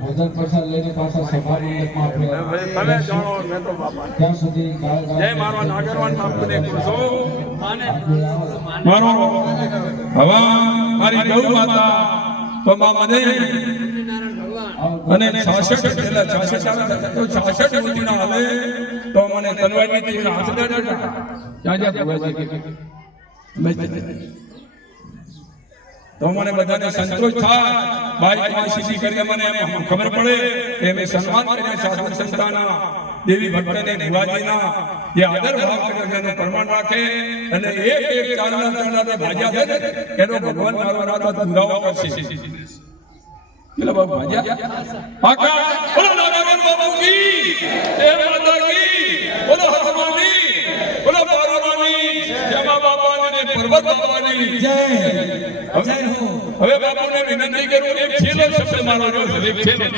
ભોજન પ્રસાદ લઈને પાછા સભા મંડપમાં ત્યાં સુધી જય મારવા નાગરવાન બાપુને પૂછો મારો હવા મારી ગૌ માતા તો માં મને અને 66 પેલા 66 તો 66 મૂર્તિના હાલે તો મને તલવારની તીર હાથ દે ત્યાં જા ભગવાનજી તો મને બધાને સંતોષ થાય ભાઈ કોઈ સીધી કરીને મને ખબર પડે કે મેં સન્માન કર્યા સાધુ સંતાના દેવી ભક્તને ભુવાજીના જે આદર ભાવ કર્યો જેનું પ્રમાણ રાખે અને એક ચારના ચારના ભાજ્યા છે એનો ભગવાન મારો નાતો ધંધાઓ કરશે પેલા બાબુ ભાજ્યા આકા બોલો નારાયણ બાબુ કી જય માતા કી બોલો હનુમાની બોલો પાર્વતી જય બાબાની પર્વત બાબાની જય હવે બાપુને વિનંતી કરું એક છેલ્લો શબ્દ મારો એક છેલ્લો